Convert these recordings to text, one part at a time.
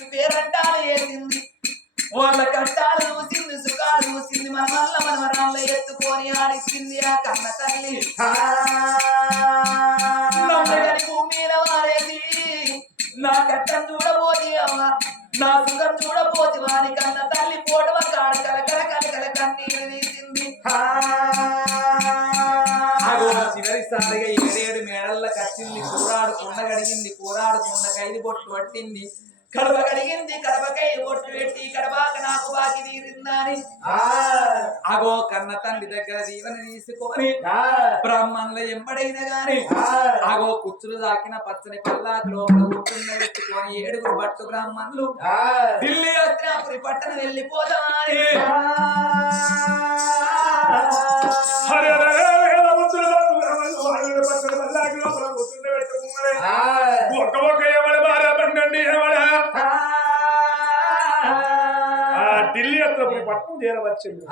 వేసింది వాళ్ళ చూసింది సుఖాలు చూసింది మన వల్ల మన వరాల్లో ఎత్తుకొని ఆడిస్తుంది ఆ కన్న తల్లి. నమ్మగని భూమి మీద వారేది నా కట్టం చూడబోతి అవ్వ నా సుఖం చూడబోతి వారి కన్న తల్లి పోటవ కాడ కలకల కన్నీరు తీసింది చివరిసారిగా ఏడేడు మేడల్ల కట్టింది కూరాడు కుండ కడిగింది కూరాడు కుండ కైది బొట్టు పట్టింది. కడవ కడిగింది కడవకై బొట్టు పెట్టి కడవాక నాకు బాకి తీరిందని అగో కన్న తండ్రి దగ్గర దీవెన తీసుకొని బ్రాహ్మణుల ఎంబడైన గాని అగో కుచ్చులు దాకిన పచ్చని పల్లాకి లోపల కూర్చున్న ఏడుగురు భట్టు బ్రాహ్మణులు ఢిల్లీ అస్త్రాపురి పట్టణ వెళ్ళిపోతామని హరే హరే పట్టణం చేరవచ్చింది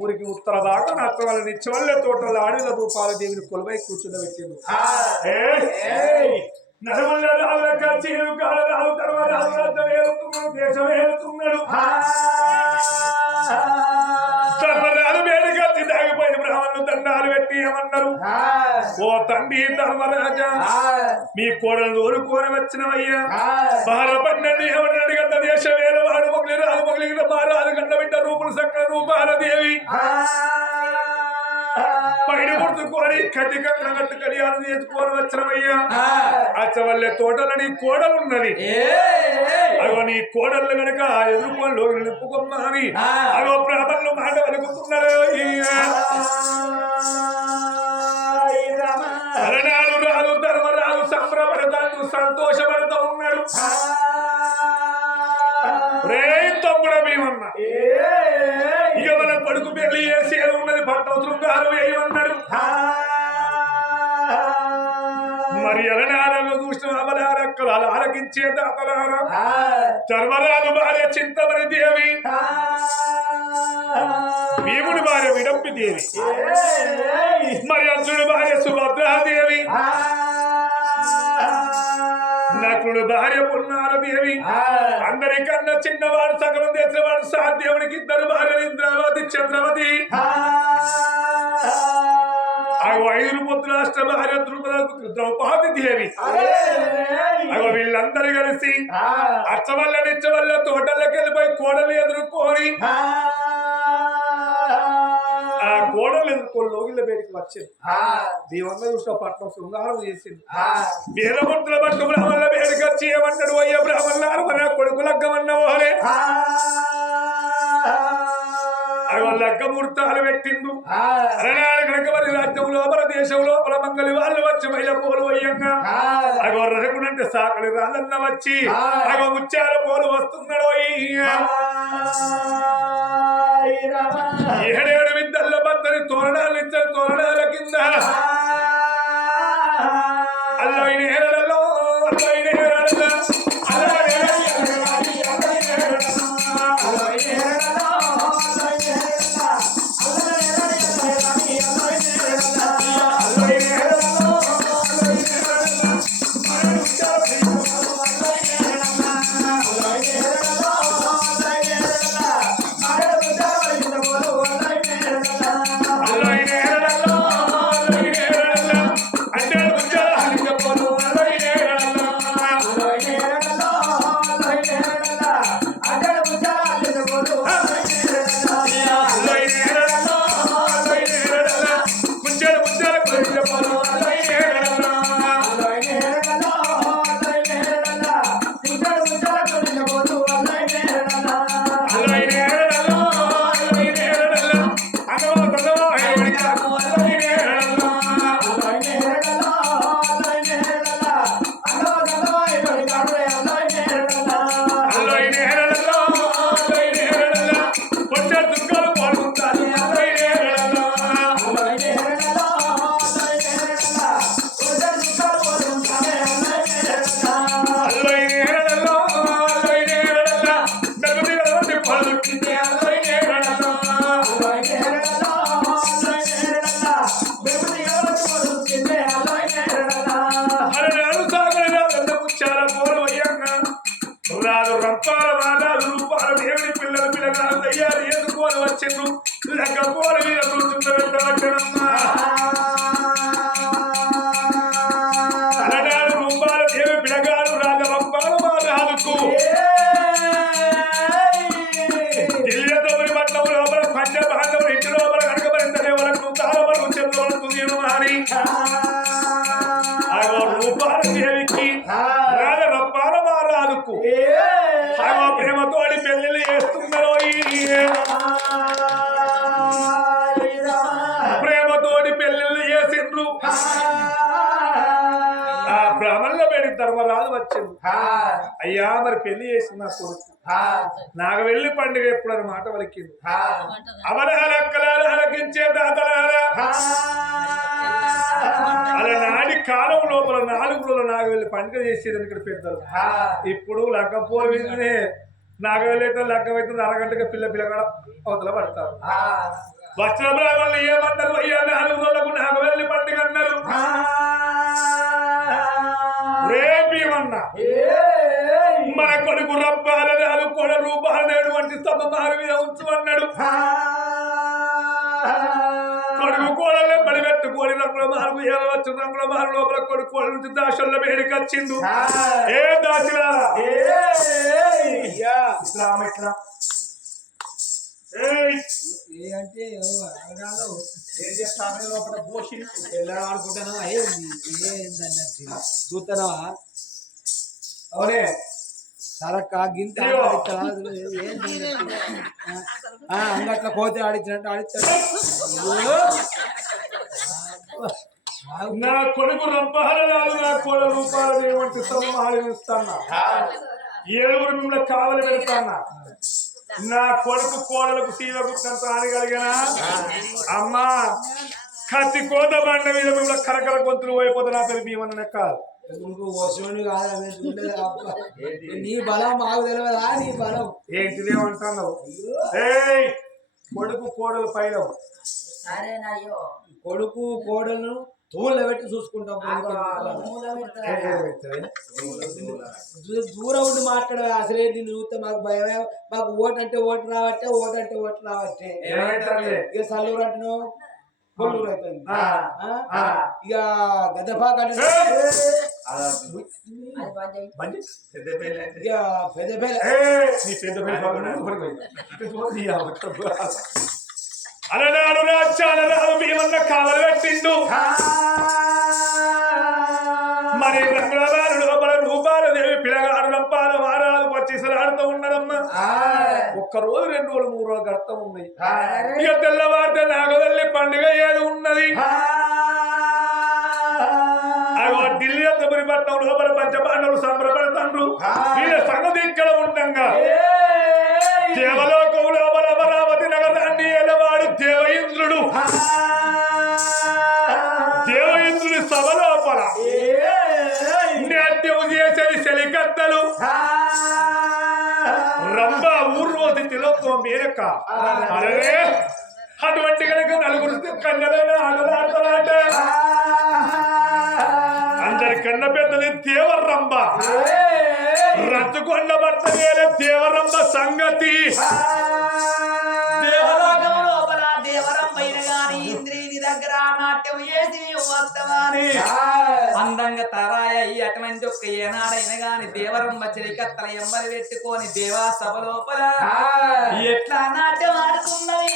ఊరికి ఉత్తర భాగం అత్త వాళ్ళ నిత్యవల్ల తోటల ఆడిన రూపాల దేవిని కొలువై రాళ్ళ కచ్చీలు కాల రావు తర్వాత రాజు వేలుతున్నాడు దేశం బ్రాహ్మణులు దండాలు పెట్టి ఏమన్నారు? ఓ తండ్రి ధర్మరాజా మీ కోడలు ఊరుకోని వచ్చినవయ్యా దేశ బిడ్డ రూపులు సక్క రూపాల దేవి పైన ముడుచుకొని కట్టి కట్ట కళ్యాణం చేసుకొని వచ్చినవయ్యా అచ్చవల్లే తోటలని కోడలున్నది. అగో నీ కోడళ్ళు గనక ఎదుర్కొని లోకి నిలుపుకున్నా అని అగో బ్రాహ్మణులు మాట అలా ఆలకించే దాతలారా ధర్మరాజు భార్య చింతమణి దేవి. భీముడి భార్య విడంపి దేవి. మరి అర్జునుడి భార్య సుభద్రాదేవి నకుడు భార్య పున్నార దేవి. అందరికన్నా చిన్నవాడు సగం తెచ్చినవాడు సాధ్యమునికి ఇద్దరు భార్యలు ఇంద్రావతి చంద్రవతి. ఆ ఐదు పొద్దుల అష్ట భార్య ద్రుపద ద్రౌపది దేవి అగో వీళ్ళందరూ కలిసి అచ్చ వల్ల నిచ్చ వల్ల తోటలోకి వెళ్ళిపోయి కోడలు ఎదుర్కొని ఆ. కోడలు ఎదుర్కొని లోగిళ్ళ బయటికి వచ్చింది. దీవంగా చూసిన పట్నం శృంగారం చేసింది. వీరముద్ర పట్టు బ్రాహ్మణుల బయటికి వచ్చి ఏమన్నాడు అయ్యా బ్రాహ్మణులారు మన కొడుకు లగ్గమన్న ఓరే అగో లగ్గ ముహూర్తాలు పెట్టిండు మరి రాజ్యం లోపల దేశం లోపల మంగళి వాళ్ళు వచ్చి మహిళ పోలు వయ్యంగా అగో రహకునంటే సాకలి రాళ్ళన్న వచ్చి అగో ముత్యాల పోలు వస్తున్నాడు ఏడేడు విద్యల్ల por un వారాలకు అగో అయ్యా పెళ్ళి చేసిన నా కొడుకు నాగవెల్లి పండుగ ఎప్పుడు మాట వలికింది అవలహలక్కలాలు హలకించే దాతలారా అలా నాటి కాలం లోపల నాలుగు రోజులు నాగవెల్లి పండుగ చేసేది ఇక్కడ పెద్దలు. ఇప్పుడు లగ్గపోలు వింటనే నాగవెల్లి అయితే లగ్గం అరగంటగా పిల్ల పిల్లగా అవతల పడతారు. వచ్చిన బ్రాహ్మణులు ఏమంటారు? అయ్యా నాలుగు రోజులకు నాగవెల్లి పండుగ అన్నారు. కొడుకు రబ్బాల నాలుగు కొడ రూపాయలు వంటి స్తంభమారు మీద ఉంచు అన్నాడు కొడుకు కోడలే పడిపెట్టు కోడి రంగుల మారు ఏలవచ్చు రంగుల మారు లోపల కొడుకు కోడి నుంచి దాశల్లో వచ్చిండు. ఏ అంటే అనగాలో ఏం చేస్తాను లోపల పోషి ఆడుకుంటానా ఏంది ఏందన్నట్టు చూస్తున్నావా అవునే. సరక్క గింత అంగట్ల కోతి ఆడించినట్టు ఆడిస్తాడు నా కొడుకు రంపహల నాలుగు నా కోడ రూపాయలు స్తంభమాలు ఇస్తానా ఏడుగురు మిమ్మల్ని కావలి పెడతానా నా కొడుకు కోడలకు సీవ గుర్తంత ఆడగలిగినా అమ్మా కత్తి కోత బండ మీద మిమ్మల్ని కరకర గొంతులు పోయిపోతే నా పేరు భీమన్న కాదు నువ్వు కాదు. నీ బలం మాకు తెలియదా? నీ బలం. ఏయ్ కొడుకు కోడలు పైన కొడుకు కోడలను తూళ్ళ పెట్టి చూసుకుంటాం దూరం ఉండి మాట్లాడే అసలే నిన్ను చూస్తే మాకు భయమే. మాకు ఓటు అంటే ఓటు రావట్టే ఓటు అంటే ఓటు రావట్టే. ఇక సల్లూరు అంటున్నావు? కొల్లూరు అయిపోయింది. ఇక గద్దపాక అంటే అలనాడు రాజ్యాల రాజు భీమన్న కావలి పెట్టిండు మరి రంగులవారు లోపల రూపాలు దేవి పిల్లగాడు రంపాల వారాలు పచ్చిసలాడుతూ ఉన్నారమ్మా ఒక్క రోజు రెండు రోజులు మూడు రోజులు గడతా ఉన్నాయి ఇక తెల్లవారితే నాగవల్లి పండుగ ఏది ఉన్నది? ఢిల్లీ పట్టణం లోపల పంచపాండవులు సంబరపడతాండ్రు. వీళ్ళ సంగతి ఇక్కడ ఉండంగా దేవలోకం లోపల అమరావతి నగరాన్ని ఏలవాడు దేవయింద్రుడు. దేవయింద్రుడి సభ లోపల నాట్యం చేసేది చెలికత్తలు రంభ ఊర్వతి తిలోత్వం మేరక అరే అటువంటి కనుక నలుగురు కన్నెలైన ఆడలాడతారాట. అందరి కన్న పెద్దది దేవరంబ రచ్చుకొండ భర్త వేరే దేవరంబ సంగతి అందంగా తరాయి అటువంటి ఒక్క ఏనాడైనా గాని దేవరం వచ్చి కత్తల ఎంబలి పెట్టుకొని దేవా సభ లోపల. ఎట్లా నాట్యం ఆడుతున్నది